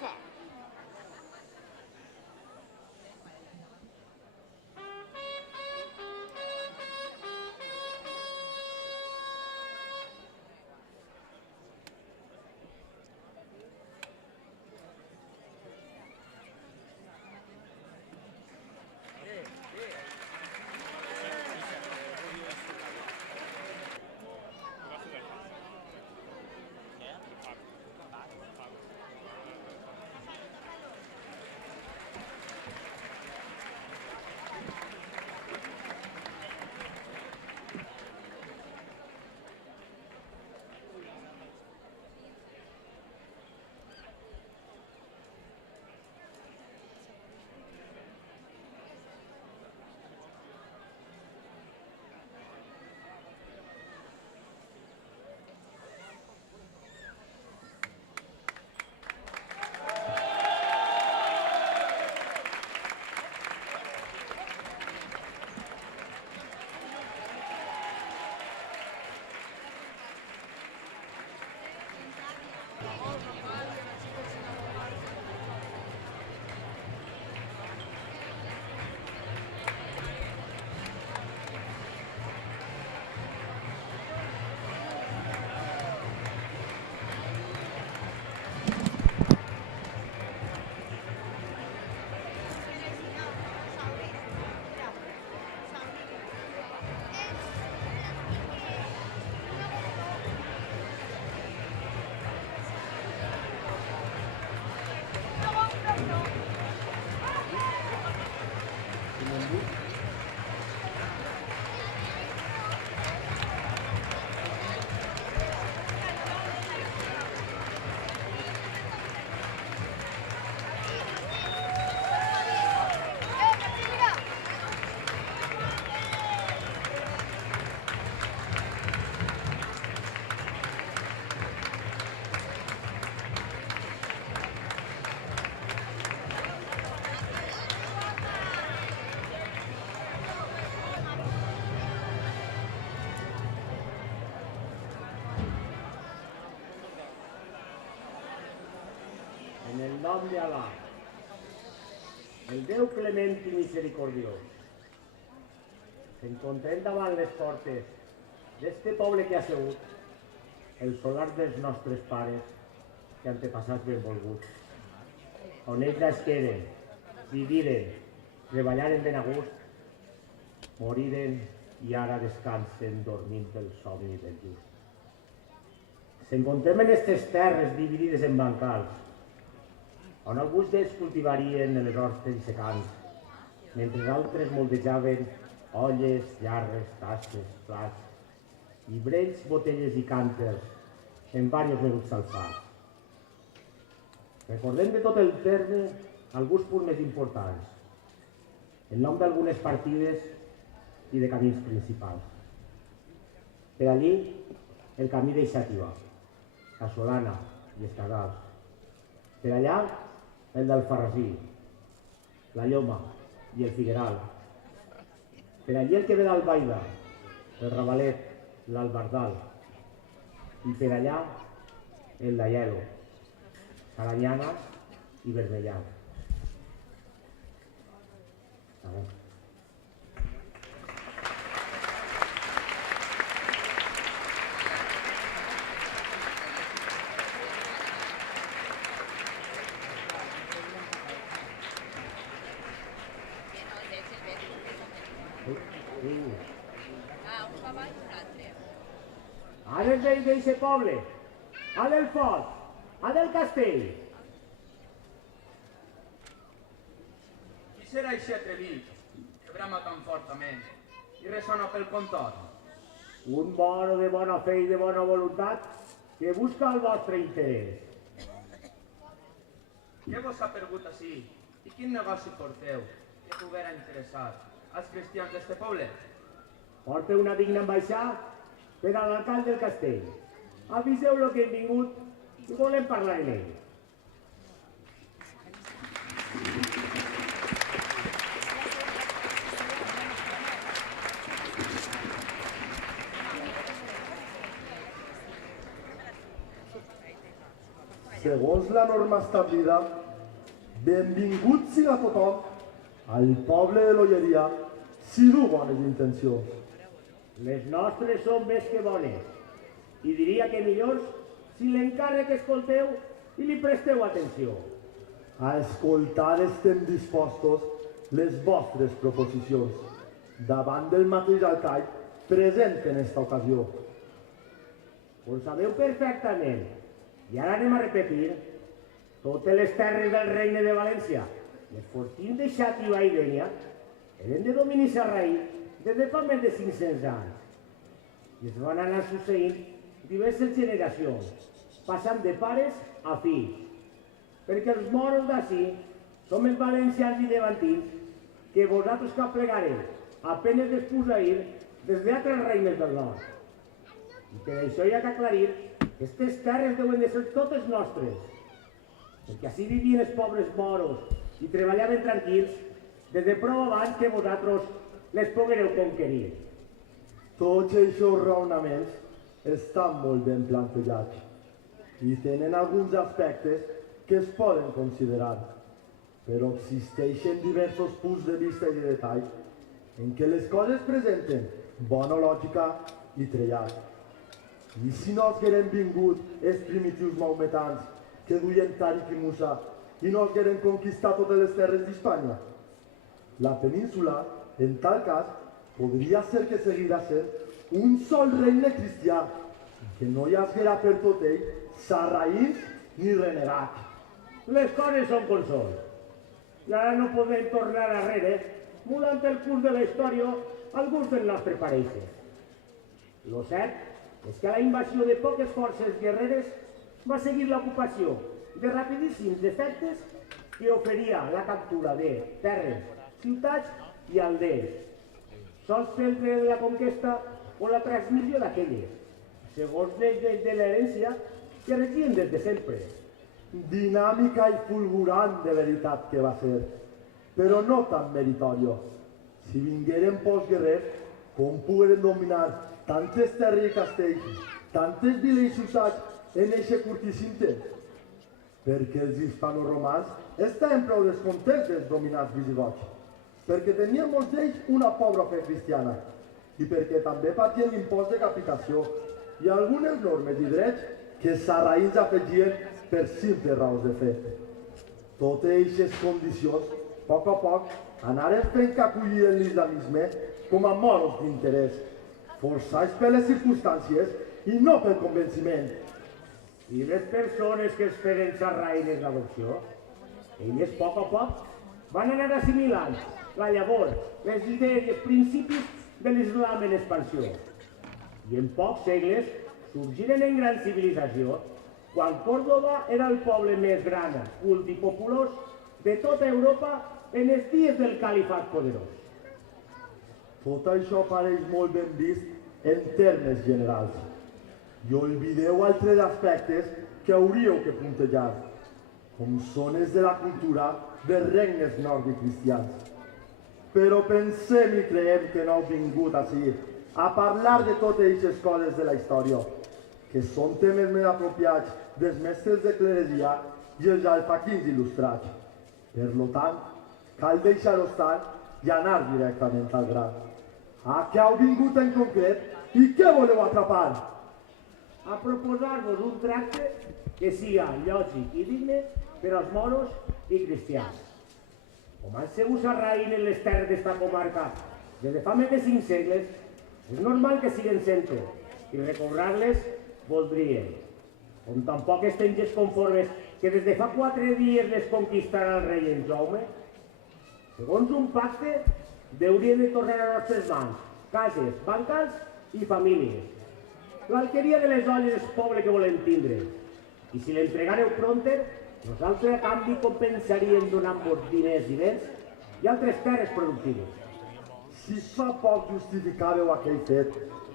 fa? En el nom d'Alà, el Déu clement i misericordiós, s'encontrem davant les portes d'este poble que ha sigut el solar dels nostres pares i antepassats benvolguts, on ells nasqueren, viviren, treballaren ben a gust, moriren i ara descansen dormint el somni del just. S'encontrem en aquestes terres dividides en bancals, on alguns d'ells cultivarien en les hortes i secans, mentre altres moldejaven olles, llarres, tasses, plats, llibrells, botelles i cànters en diversos menuts alçats. Recordem de tot el terme alguns punts més importants, en nom d'algunes partides i de camins principals. Per allí, el camí d'Eixàtiva, Casolana i Escagals. Per allà, el d'Alfarrasí, la Lloma i el Figueral. Per allí el que ve d'Albaida, el Ravalet, l'Albardal. I per allà, el d'Aielo, Saranyana i Vermellà. A del vell d'eixe poble, a del fort, a del castell. Qui serà eixe atrevit que brama tan fortament i ressona pel contorn? Un mono de bona fe i de bona voluntat que busca el vostre interès. Què vos ha pergut ací i quin negoci porteu que poguera interessar als cristians d'este poble? Porta una digna ambaixada per a l'alcalde del castell. Aviseu-lo que hem vingut i volem parlar amb ell. segons la norma establida, benvingut siga tothom al poble de l'Olleria si du bones intencions. Les nostres són més que bones, i diria que millors si l'encàrrec escolteu i li presteu atenció. A escoltar estem dispostos les vostres proposicions davant del mateix alcall present en esta ocasió. Ho sabeu perfectament, i ara anem a repetir, totes les terres del regne de València, les fortins de Xàtiva i Dénia, eren de domini sarraí des de fa més de 500 anys. I es van anar succeint diverses generacions, passant de pares a fills, perquè els moros d'ací som els valencians i llevantins que vosaltres que plegareu apenes desposseir des d'altres regnes del nord. I per això hi ha que aclarir que aquestes terres deuen de ser totes nostres, perquè així vivien els pobres moros i treballaven tranquils des de prou abans que vosaltres les poguereu conquerir. Tots aquests raonaments estan molt ben plantejats i tenen alguns aspectes que es poden considerar, però existeixen diversos punts de vista i de detall en què les coses presenten bona lògica i trellat. I si no hagueren vingut els primitius maometans que duien Tàriq i Musa i no hagueren conquistat totes les terres d'Espanya? La península, en tal cas, podria ser que seguirà sent un sol regne cristià, que no hi haguera per tot ell sarraïns ni renegats. Les coses són com són. I ara no podem tornar darrere, mulant el curs de la història al gust del nostre pareixer. Lo cert és que a la invasió de poques forces guerreres va seguir l'ocupació de rapidíssims efectes que oferia la captura de terres, ciutats i aldees, sols pel dret de la conquesta o la transmissió d'aquelles, segons les lleis de l'herència que regien des de sempre. Dinàmica i fulgurant de veritat que va ser, però no tan meritorio. Si vingueren pocs guerrers, com pogueren dominar tantes terres i castells, tantes viles i ciutats en eixe curtíssim temps? Perquè els hispanoromans estaven prou descontents dels dominats visigots, perquè tenien molts d'ells una pobra fe cristiana, i perquè també patien l'impost de capitació i algunes normes i drets que els sarraïns afegien per simples raons de fe. Totes aquestes condicions, a poc, anaren fent que acollien l'islamisme com a moros d'interès, forçats per les circumstàncies i no pel convenciment. I les persones que es feren sarraïnes d'adopció, elles a poc van anar assimilant la llavor, les idees i els principis de l'islam en expansió. I en pocs segles sorgiren en gran civilització quan Còrdova era el poble més gran, cult i populós de tota Europa en els dies del califat poderós. Tot això pareix molt ben vist en termes generals. I oblideu altres aspectes que hauríeu que puntejar, com són els de la cultura dels regnes nòrdics cristians. Però pensem i creiem que no heu vingut ací a parlar de totes aquestes coses de la història, que són temes més apropiats dels mestres de cleresia i els alfaquins il·lustrats. Per tant, cal deixar-ho estar i anar directament al gra. A què heu vingut en concret i què voleu atrapar? A proposar-vos un tracte que siga lògic i digne per als moros i cristians. Com han sigut sarraïns en les terres d'esta comarca des de fa més de 5 segles, és normal que siguen sent-ho i recobrar-les voldrien. Com tampoc estem gens conformes que des de fa 4 dies les conquistarà el rei en Jaume. Segons un pacte, haurien de tornar a nostres mans, cases, bancals i famílies. L'alqueria de les olles és poble que volem tindre. I si l'entregareu pronter, nosaltres a canvi compensaríem donant-vos diners i béns i altres terres productives. Si fa poc justificàveu aquell fet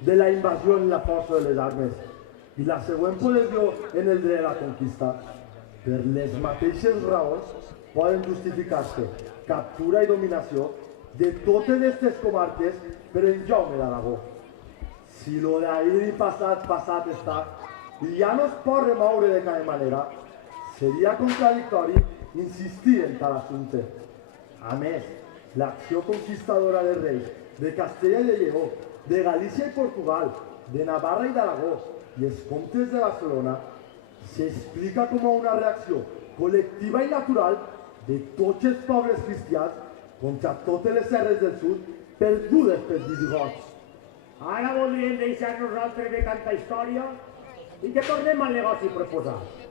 de la invasió en la força de les armes i la següent possessió en el dret a la conquista, per les mateixes raons poden justificar-se captura i dominació de totes aquestes comarques per en Jaume d'Aragó. Si lo d'ahir i passat està i ja no es pot remoure de cap manera, seria contradictori insistir en tal assumpte. A més, l'acció conquistadora dels reis de Castella i de Lleó, de Galícia i Portugal, de Navarra i d'Aragó i els comtes de Barcelona s'explica com una reacció col·lectiva i natural de tots els pobles cristians contra totes les serres del sud perdudes pels visigots. Ara voldríem deixar nosaltres de tanta història i que tornem al negoci proposat.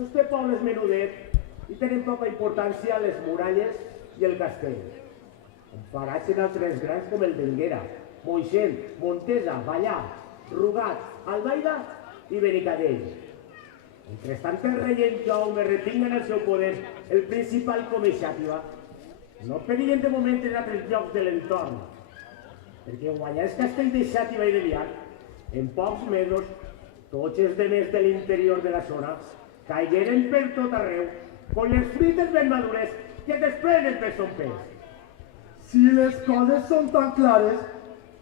Este poble és menudet i tenen poca importància les muralles i el castell. Comparats en altres grans com el d'Enguera, Moixent, Montesa, Vallà, Rugat, Albaida i Benicadell. Mentrestant el rei en Jaume retinga en el seu poder el principal com a Xàtiva, no perillen de moment en altres llocs de l'entorn, perquè guanyar els castells de Xàtiva i de Biar, en pocs mesos, tots els demés de l'interior de la zona caigueren per tot arreu, com les fruites ben madures que es desprenen per son pes. Si les coses són tan clares,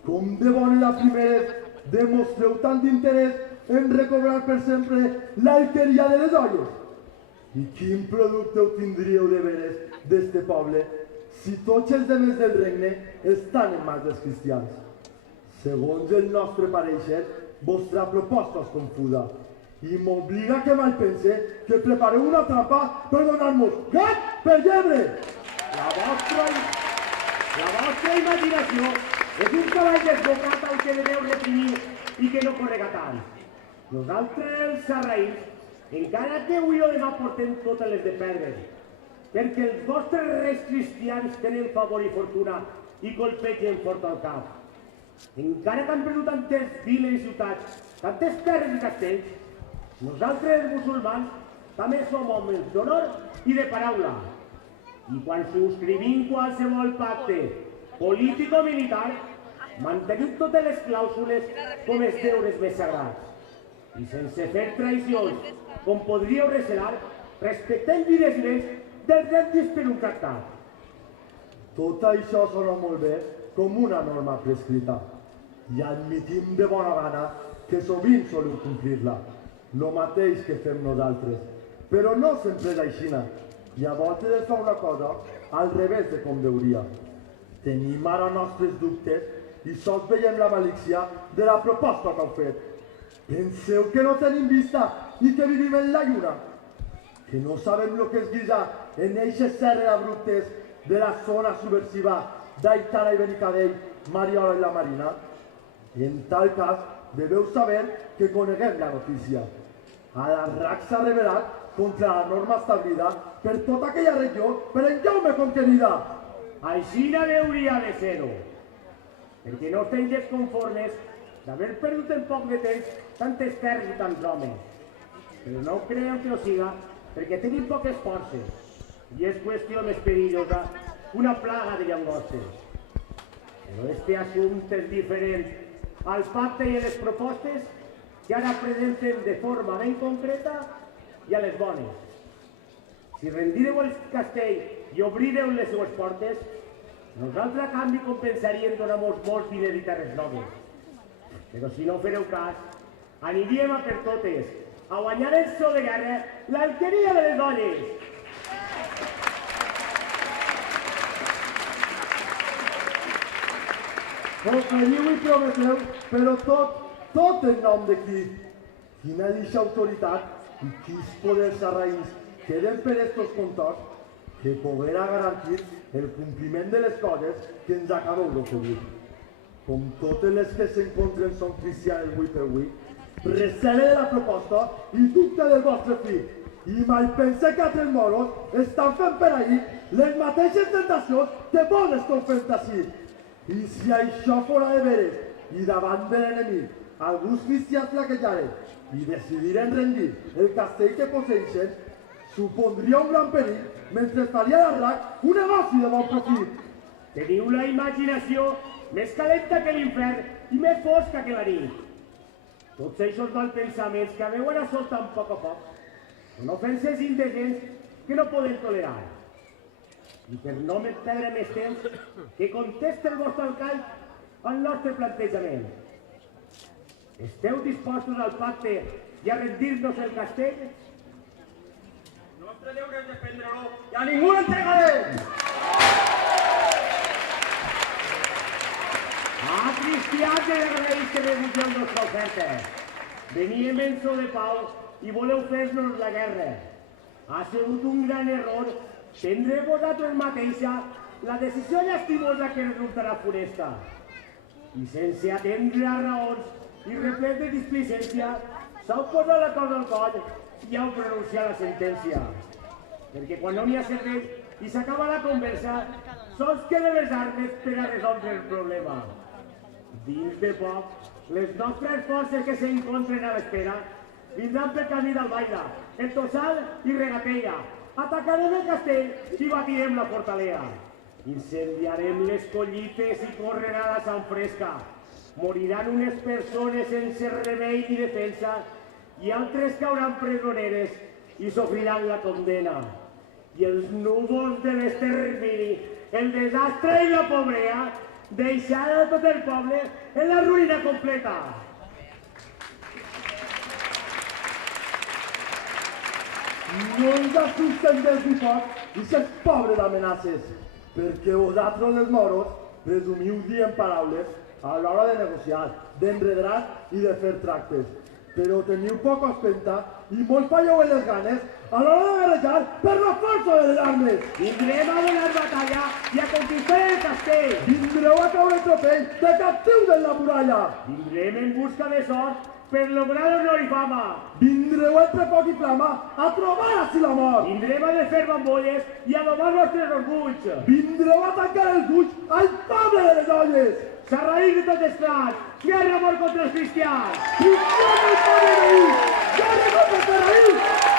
com de bones a primeres demostreu tant d'interès en recobrar per sempre l'alqueria de les olles? I quin producte obtindríeu de veres d'este poble si tots els demés del regne estan en mans dels cristians? Segons el nostre pareixer, vostra proposta és confusa i m'obliga que mal pense que prepareu una trampa per donar-nos gat per llebre. La vostra imaginació és un cavall desbocat al que deveu reprimir i que no correga tant. Nosaltres, els sarraïns, encara que avui o demà portem totes les de perdre, perquè els vostres reis cristians tenen favor i fortuna i colpegen fort al cap. Encara que han perdut tantes viles i ciutats, tantes terres i castells, nosaltres, els musulmans, també som homes d'honor i de paraula. I quan subscrivim qualsevol pacte polític o militar, mantenim totes les clàusules com els deures més sagrats. I sense fer traïcions, com podríeu recelar, respectem vides lleis dels rendis per un tractat. Tot això sona molt bé com una norma prescrita i admitim de bona gana que sovint soleu complir-la, lo mateix que fem nosaltres, però no sempre és aixina i a voltes es fa una cosa al revés de com veuria. Tenim ara nostres dubtes i sols veiem la malícia de la proposta que heu fet. Penseu que no tenim vista i que vivim en la lluna? Que no sabem el que es guisa en eixes serres abruptes de la zona subversiva d'Aitana i Benicadell, Mariola i la Marina? En tal cas, deveu saber que coneguem la notícia. Al-Arrach s'ha rebel·lat contra la norma establida per tota aquella regió per en Jaume conquerida. Així hauria de ser-ho, perquè no estem desconformes d'haver perdut en poc de temps tantes terres i tants homes. Però no creu que ho siga perquè tenim poques forces i és qüestió més perillosa que una plaga de llangostes. Però este assumpte és diferent al pacte i a les propostes que ara presenten de forma ben concreta i a les bones. Si rendireu el castell i obrireu les seues portes, nosaltres a canvi compensaríem donar-nos molts diners i terres noves. Però si no fareu cas, aniríem a per totes, a guanyar el so de guerra l'alqueria de les olles. Oferíeu i prometeu, però tot en nom de qui? Quina dicha autoritat i quins poders sarraïns queden per estos contors que poguera garantir el compliment de les coses que ens acabeu d'oferir. Com totes les que s'encontren són cristianes avui per avui, recele de la proposta i dubte del vostre fill. I mai pense que altres moros estan fent per ahir les mateixes tentacions que vos esteu fent així. I si això fora de veres i davant de l'enemic, alguns cristians flaquejaren i decidiren rendir el castell que posseixen, supondria un gran perill mentre faria l'Arrach un negoci de bon profit. Teniu la imaginació més calenta que l'infern i més fosca que la nit. Tots aquests malpensaments que haveu ara sol tan poc a poc són ofenses indecents que no podem tolerar. I per no perdre més temps, que contesti el vostre alcalde al nostre plantejament. Esteu dispostos al pacte i a rendir-nos el castell? El nostre deure és defendre-lo i a ningú l'entregarem! Cristians, que agraeix que rebutgeu la nostra oferta. Veníem en so de pau i voleu fer-nos la guerra. Ha sigut un gran error prendre vosaltres mateixa la decisió llastimosa que resultarà funesta. I sense atendre a raons i replet de displicència, s'heu posat la cosa al coll i heu pronunciat la sentència. Perquè quan no n'hi ha servei i s'acaba la conversa, sols queden les armes per a resoldre el problema. Dins de poc, les nostres forces que s'encontren a l'espera vindran pel camí d'Albaida, el Tossal i Regatella. Atacarem el castell i batirem la fortalea. Incendiarem les collites i correrà la sang fresca. Moriran unes persones sense remei ni defensa i altres cauran presoneres i sofriran la condena. I els núvols de l'extermini, el desastre i la pobrea deixarà tot el poble en la ruïna completa. No ens assusten des ni poc i ses pobres amenaces, perquè vosaltres els moros presumiu dir en paraules a l'hora de negociar, d'enredar i de fer tractes. Però teniu poc ostenta i molt falleu en les ganes a l'hora de guerrejar per la força de les armes. Vindrem a donar batalla i a conquistar el castell. Vindreu a caure tropell de captius en la muralla. Vindrem en busca de sort per lograr honor i fama. Vindreu entre foc i flama a trobar així la mort. Vindrem a desfer bambolles i a domar vostres orgulls. Vindreu a tancar els ulls al poble de les olles. Sarraïs de tots els plats, guerra amor contra els cristians. Cristians del poble de Déu, guerra contra els terroristes.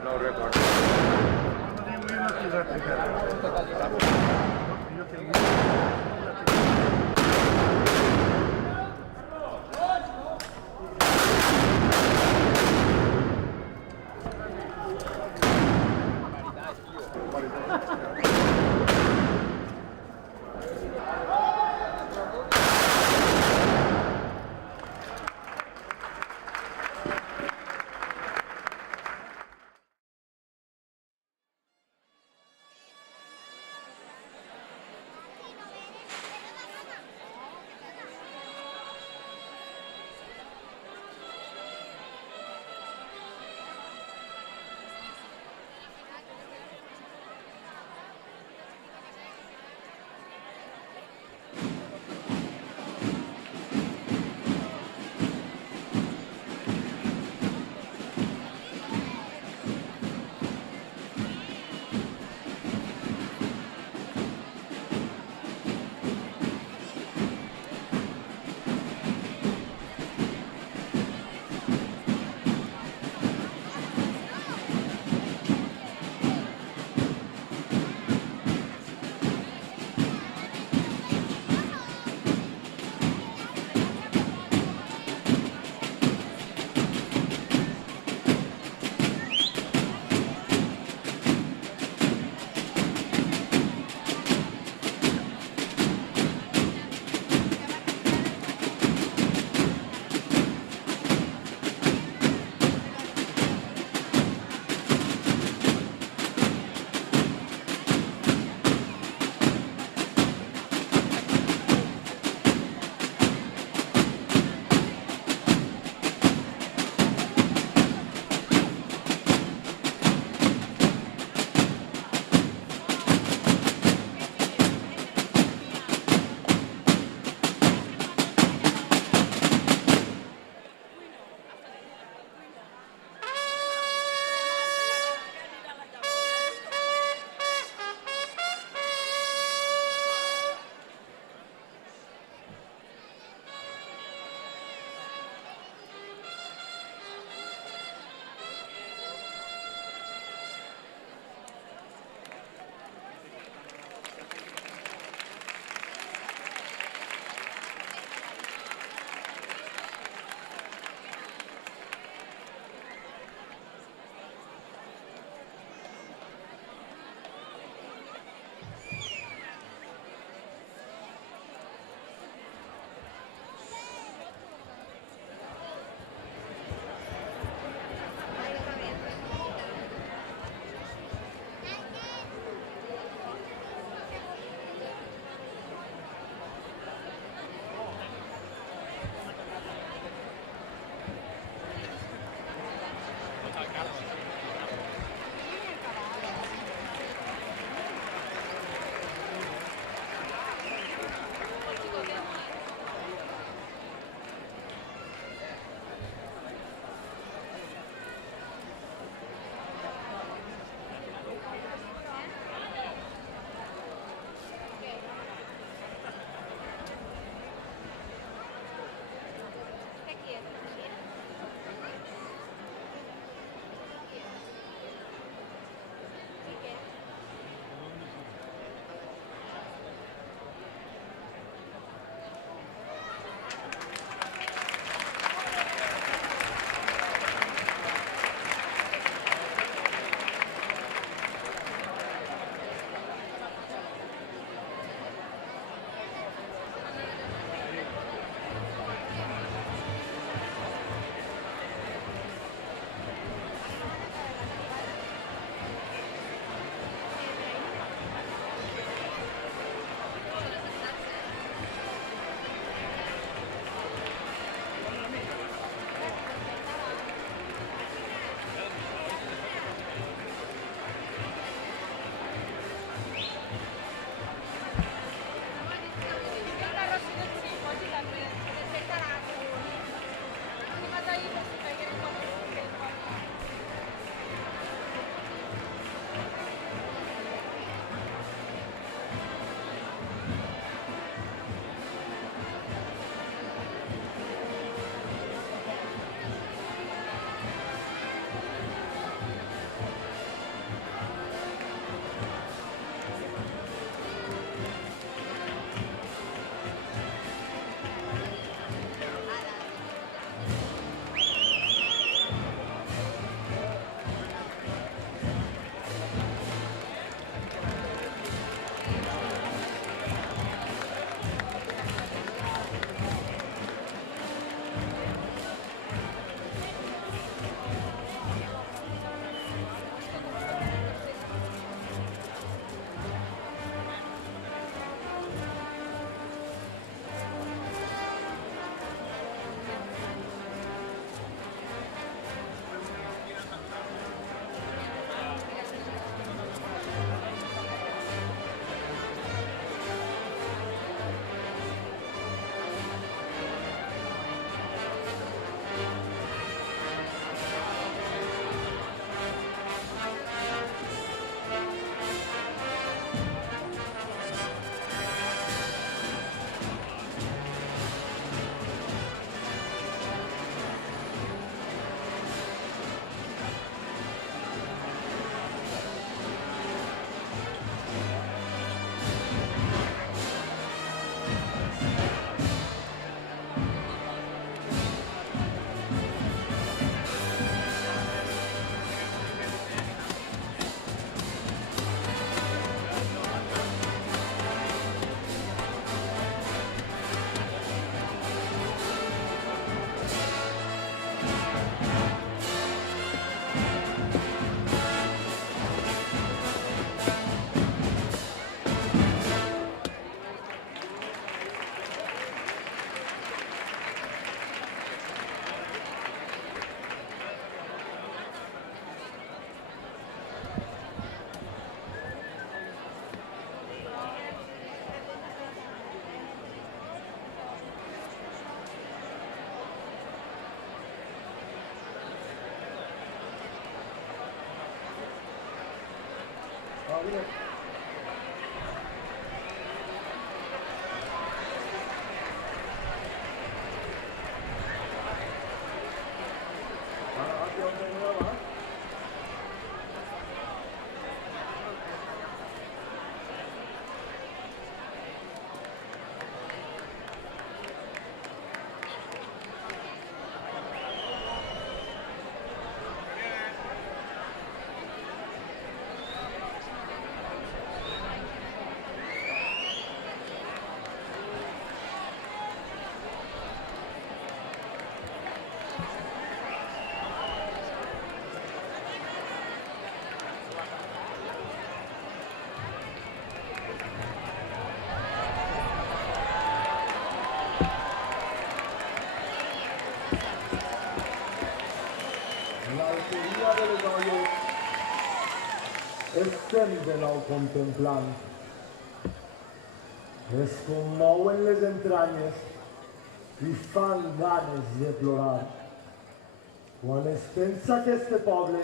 no record. vine. Ara, aquí on teniu, va? L'alqueria de les olles estem de nou contemplant. Es commouen les entranyes i fan ganes de plorar. Quan es pensa que este poble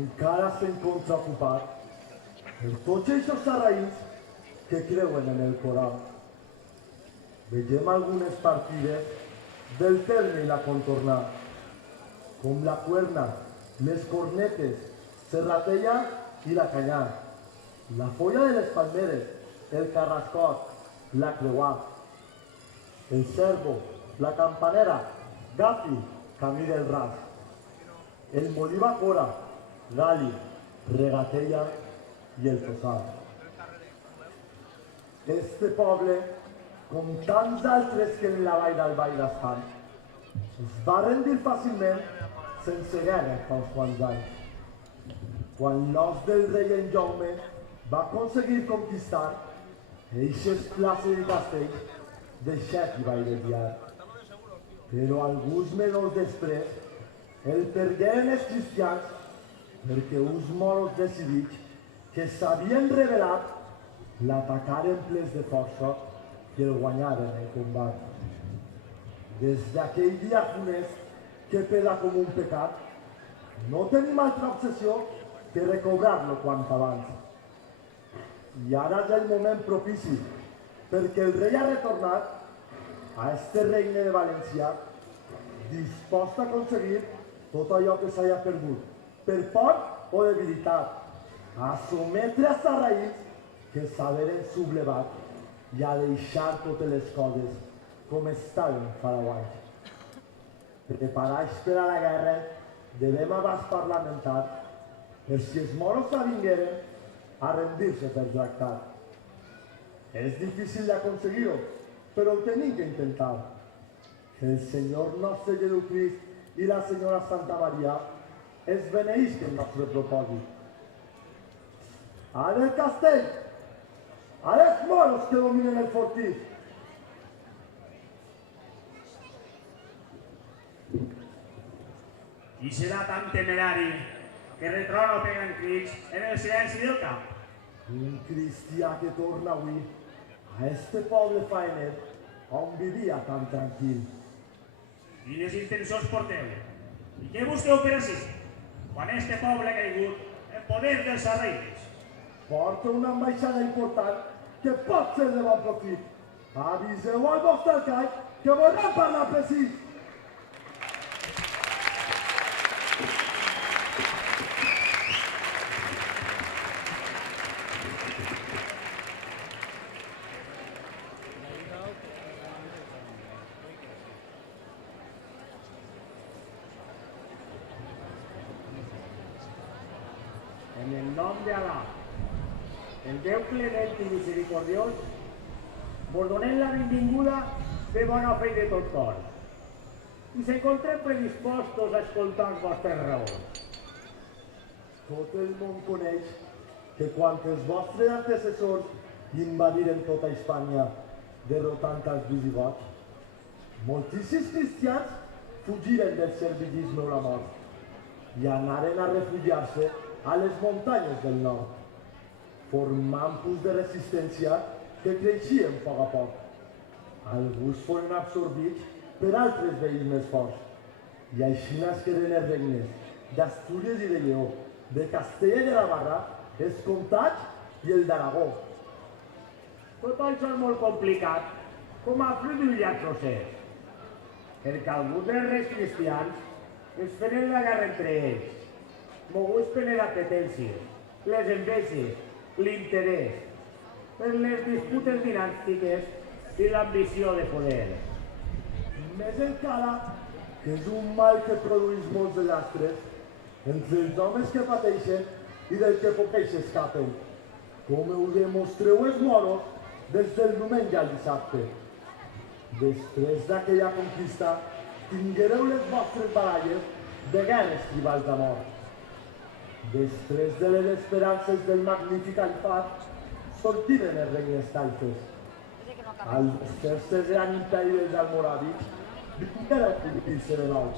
encara s'encontra ocupat per tots aquests sarraïns que creuen en el Corà. Vegem algunes partides del terme i la contornà, com la cuerna, les cornetes, serratella i la canyà, la folla de les palmeres, el carrascot, la creuà, el cervo, la campanera, gafi, camí del ras, el molí bacora, gali, regatella i el tossal. Este poble, com tants altres que en la vall del Vall d'Estan, es va rendir fàcilment sense guerra fa uns quants anys. Quan l'os del rei en Jaume va aconseguir conquistar eixes places i castells de Xec i Valldeviar. Però alguns mesos després el pergueren els cristians perquè uns moros decidits que s'havien rebel·lat l'atacaren plens de força i el guanyaren en combat. Des d'aquell dia funest que pesa com un pecat, no tenim altra obsessió que recobrar-lo quant abans. I ara és el moment propici, perquè el rei ha retornat a este regne de València dispost a aconseguir tot allò que s'haya perdut, per por o debilitat, a sometre a sarraïns que s'haveren sublevat i a deixar totes les coses com estaven fa 10 anys. Preparats per a la guerra, devem abans parlamentar per si els moros s'avingueren a rendir-se per tractat. És difícil d'aconseguir-ho, però ho tenim que intentar. Que el Senyor nostre Jesucrist i la Senyora Santa Maria ens beneïsquen el nostre propòsit. Ara el castell! Ara els moros que dominen el fortí! Qui serà tan temerari que retrona o pega en crits en el silenci del camp? Un cristià que torna avui a este poble faener on vivia tan tranquil. Quines intencions porteu? I què busqueu per ací? Quan este poble ha caigut en poder dels sarraïns? Porta una ambaixada important que pot ser de bon profit. Aviseu al vostre alcai que voldran parlar precis. En el nom d'Alà, el Déu clement i misericordiós, vos donem la benvinguda de bona fe i de tot cor. I s'encontrem predispostos a escoltar les vostres raons. Tot el món coneix que quan els vostres antecessors invadiren tota Hispània derrotant els visigots, moltíssims cristians fugiren del servilisme o la mort i anaren a refugiar-se a les muntanyes del nord, formant punts de resistència que creixien a poc a poc. Alguns foren absorbits per altres veïns més forts i així nasqueren els regnes d'Astúries i de Lleó, de Castella i de Navarra els comtats i el d'Aragó. Tot això és molt complicat, com a fruit d'un llarg procés. perquè alguns dels reis cristians es feren la guerra entre ells, moguts per les apetències, les enveges, l'interès, per les disputes dinàstiques i l'ambició de poder. Més encara, que és un mal que produeix molts desastres entre els homes que pateixen i del que poqueix escapen, com ho demostreu els moros des del diumenge al dissabte. Després d'aquella conquista, tinguereu les vostres baralles de guerres tribals d'amor. Després de les esperances del magnífic califat, sortiren els regnes taifes. Al desfer-se el gran imperi dels almoràvits, vingueren a convertir-se de nou.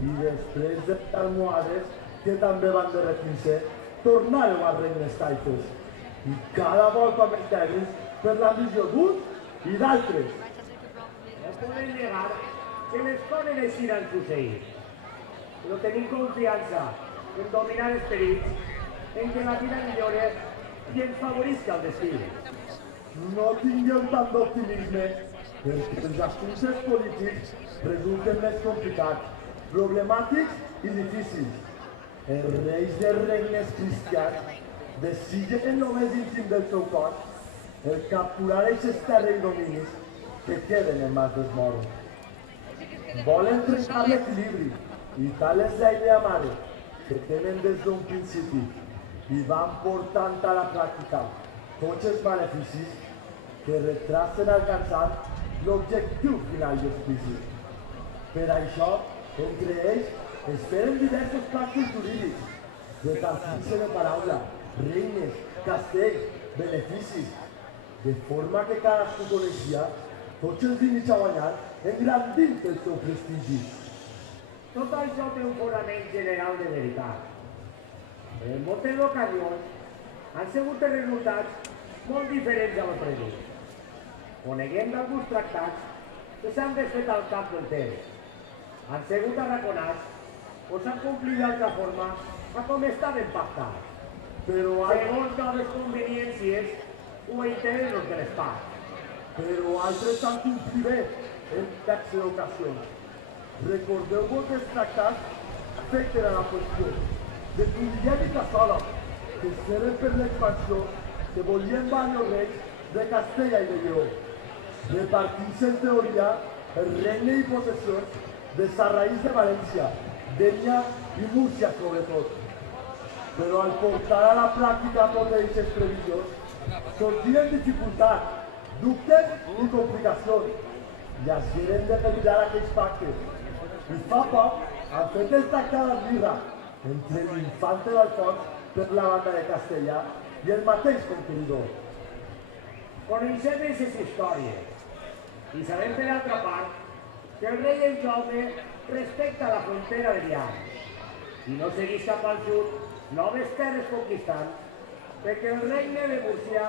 I després dels almohades, que també van derretir-se, tornaren als regnes taifes. I cada volta més dèbils per l'ambició d'uns i d'altres. No podem negar que les coses així han succeït, però tenim confiança en dominar esperits, en que la vida millore i ens favorisca el destí. No tingueu tant d'optimisme, perquè els assumptes polítics resulten més complicats, problemàtics i difícils. Els reis dels regnes cristians desitgen en el més íntim del seu cor el capturar aquestes terres i dominis que queden en mans dels moros. Volen trencar l'equilibri i tal és la idea mare que tenen des d'un principi i van portant a la pràctica tots els beneficis que retracen alcançar l'objectiu final i explícit. Per això, entre ells, es feren diversos pactes jurídics, repartint-se de paraula, regnes, castells, beneficis, de forma que cadascú coneixia tots els límits a guanyar engrandint el seu prestigi. Tot això té un fonament general de veritat. En moltes ocasions han sigut els resultats molt diferents a lo previst. Coneguem d'alguns tractats que s'han desfet al cap del temps. Han sigut arraconats o s'han complert d'altra forma a com estaven pactats, segons noves conveniències o interessos de les parts. Però altres s'han complit bé en diverses ocasions. Recordeu-vos que els tractats afecten a la qüestió de Guillem i Cassola, que es feren per l'expansió que volien diversos reis de Castella i de Lleó, repartint-se en teoria el regne i possessions de Sarraís de València, d'Enya i Múrcia sobretot. Però al portar a la pràctica totes aquestes previsions, sorgiren dificultats, dubtes i complicacions, i es hagueren de revisar aquells pactes. I fa poc han fet el tractat d'Esmirra entre l'infante d'Alfons per la banda de Castellà i el mateix conqueridor. Coneixem aquestes històries i sabem per altra part que el rei en Jaume respecta la frontera de Viana i no segueix cap al sud noves terres conquistant perquè el regne de Múrcia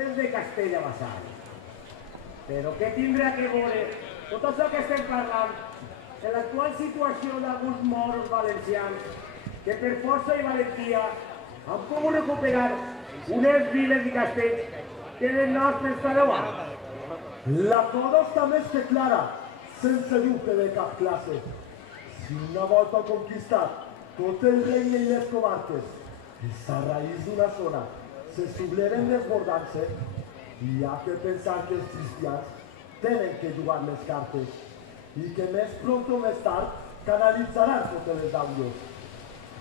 és de Castella vassall. Però què tindrà que veure tot això que estem parlant en l'actual situació d'alguns moros valencians que per força i valentia han pogut recuperar unes viles i castells que les nostres creuan? La cosa està més que clara, sense dubte de cap classe. Si una volta conquistat tot el regne i les comarques, els sarraïs d'una zona se subleven desbordant-se, hi ha que pensar que els cristians tenen que jugar les cartes i que més pront o més tard canalitzaran totes les àudios.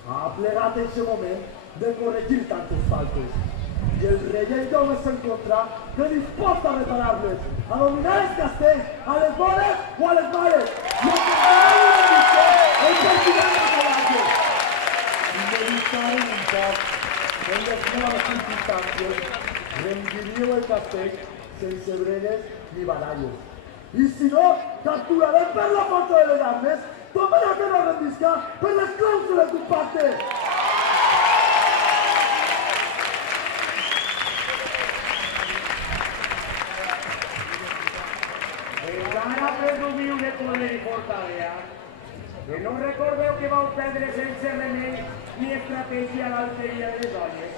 Ha plegat aquest moment de corregir tantes faltes i el rei en Jaume s'encontra predispost a reparar-les, a dominar els castells, a les bones o a les males, i a tornar el partidat de cavalles. I meditaren un poc en les noves circumstàncies, rendiríeu el castell sense bregues ni baralles. I si no, capturarem per la força de les armes tota la que no rendisca per les clàusules d'un pacte. Encara presumiu de poder i fortalea, que no recordeu que vau perdre sense remei ni estratègia a l'alteria de les olles,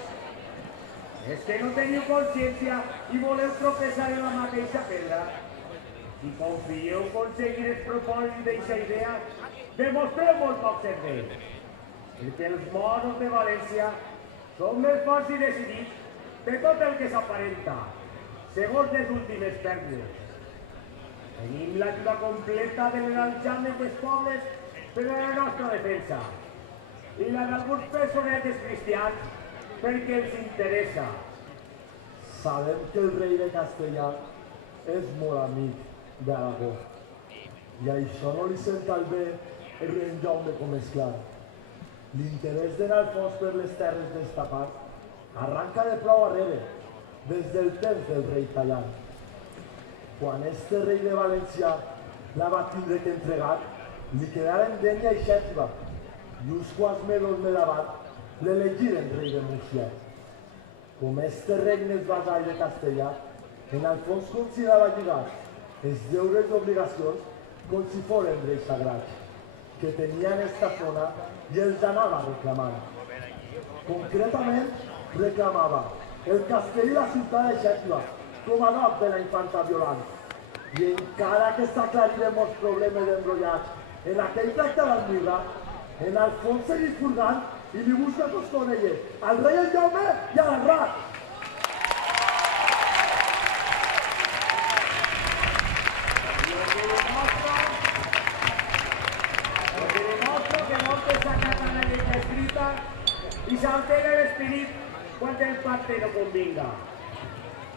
És que no teniu consciència i voleu tropeçar en la mateixa pedra. Si confieu aconseguir el propòsit d'aquesta idea, demostreu molt poc cervell. Perquè els moros de València són més forts i decidits de tot el que s'aparenta, segons les últimes pèrdues. Tenim l'ajuda completa de l'enjament dels pobles per a la nostra defensa i la d'alguns personatges cristians perquè els interessa. Sabem que el rei de Castellà és molt amic d'Aragó i això no li senta bé el rei Jaume com és clar. L'interès d'en Alfons per les terres d'esta part arranca de prou arrere, des del temps del rei Tallant. Quan este rei de València la va tindre que entregar, li quedaren Dénia i Xètiva i uns quants mesos més davant l'elegiren rei de Múrcia. Com este regne és vasall de Castellà, en Alfons considerava lligar els deures i obligacions com si foren reis sagrats, que tenien esta zona i els anava reclamant. Concretament, reclamava el castell i la ciutat de Xètiva com a dot de la infanta Violant. I encara que s'aclariren molts problemes enrotllats en aquell tracte d'Almirra, en Alfons segueix furgant i li busca costonelles al rei el Jaume i a l'Arrat. Lo que demostra que moltes s'acaten la llei escrita i s'altera l'esperit quan el pacte no convinga.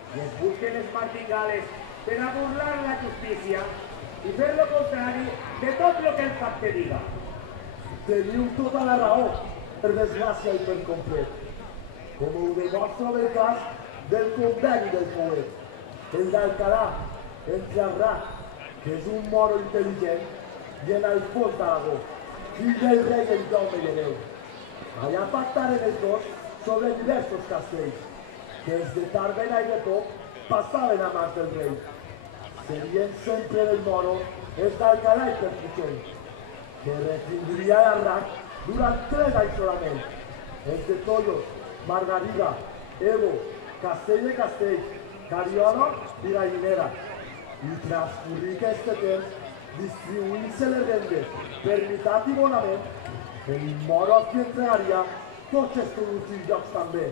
I es busquen les martingales per a burlar la justícia i fer lo contrari de tot lo que el pacte diga. Teniu tota la raó, per desgràcia i per complet. Com ho demostra el cas del conveni del poet, el d'Alcalà, entre Arrat, que és un moro intel·ligent, i en Alfons d'Aragó, fill del rei del Jaume Lledeu. Allà pactaren els dos sobre diversos castells, que els de Tàrbena i de Top passaven a mans del rei. Serien sempre del moro els d'Alcalà i Pertuixell, que retindria l'Arrat durant 3 anys solament. Els de Tollos, Margarida, Evo, Castell de Castells, Cariola i Gallinera. I transcorrir aquest temps, distribuint-se les rendes per meitat i bonament, el moro a qui entregaria tots els tributs i jocs també.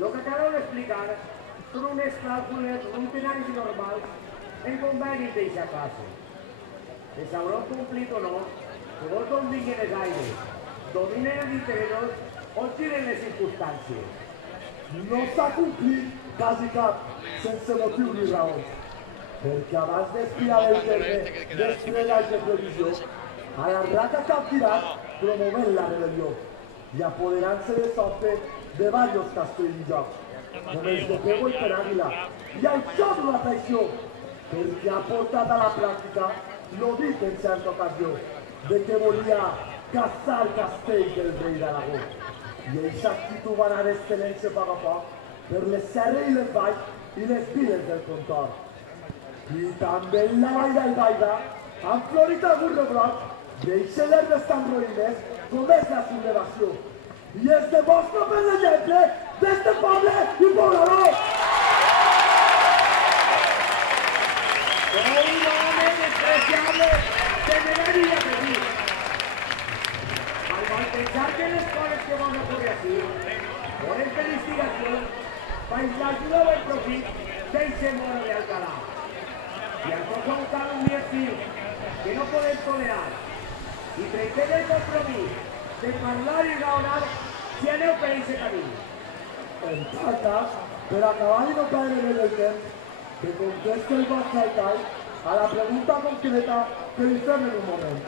Lo que acabo d'explicar són unes clàusules rutinaris i normals en convenis d'eixa classe. Que s'hauran complit o no, segons d'on vinguin els aires, dominen els interessos o giren les circumstàncies. No s'ha complit quasi cap, sense motiu ni raons, perquè abans d'expirar el terme dels 3 anys de previsió, a l'Arrat ha captivat promovent la rebel·lió i apoderant-se de sobte de diversos castells i jocs, com els de Pego i Penàguila, i això és una traïció, perquè ha portat a la pràctica lo dit en certa ocasió, de que volia caçar castells del rei d'Aragó. I eixa actitud va anar estenent-se a poc a poc per les serres i les valls i les viles del contorn. I també en la vall d'Albaida han florit alguns rebrots d'eixes herbes tan roïnes com és la sublevació. I es demostra per l'exemple d'este poble i poblador. Un home despreciable que me daría pedir. Al pensar que les coses que van a ocurrir así, por esta investigación, vais la ayuda del profit d'eixe moro de Alcalá. I això són calumnies que no podem tolerar. I trenquem el compromís de parlar i raonar si aneu per eixe camí. En tal cas, per acabar i no perdre més el temps, que conteste el vostre alcalde a la pregunta concreta que li fem en un moment.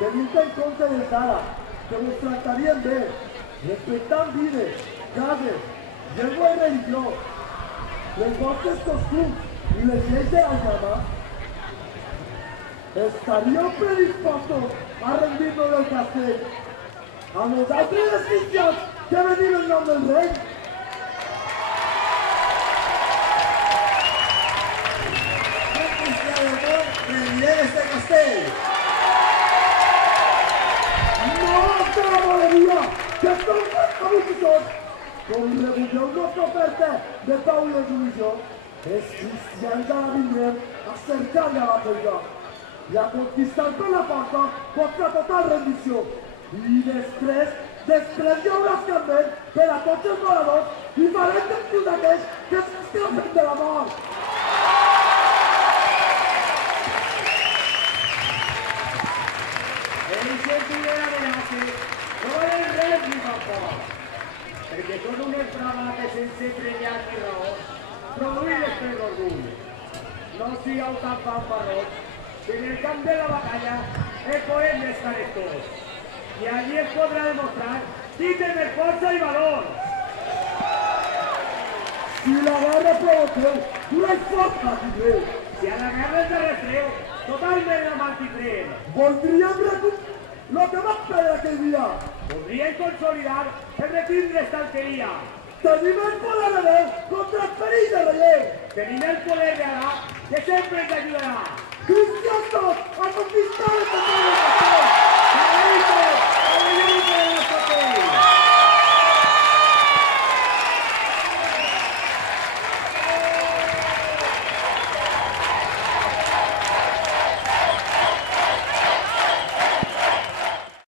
Tenint en compte les dades, que vos tractarien bé, respectant vides, cases, llengua i religió, les vostres costums i les lleis de la llama, estaríeu predispostos a rendir-nos del castell a nosaltres els cristians que venim en nom del rei? Rendirem este castell. ¡No, hasta la molería! ¡Que esto es com rebutgeu nostra oferta de pau i de submissió, els cristians ara vindrem a cercar-ne la pella i a conquistar per la porta vostra total rendició. I després hi haurà escarment per a tots els moradors i farem d'estil d'aquells que s'escapen de la mort. El sentido de l'amenaça no valen res ni tampoc, perquè són unes bravates sense prenyat ni raó, produïdes per l'orgull. No sigueu tan fanfarrons, que en el camp de la batalla es podem estar tots, i allí es podrà demostrar qui té més força i valor. Si la guerra provoqueu, no hi força, tindreu. Si a la guerra ens arrestreu, totalment la mantindrem. Voldríem lo que va fer aquell dia. Podríem consolidar el retindre estalqueria. Tenim el poder de Déu contra el perill de relleu. Tenim el poder de Alà, que sempre ens ajudarà. Cristians tots, a conquistar el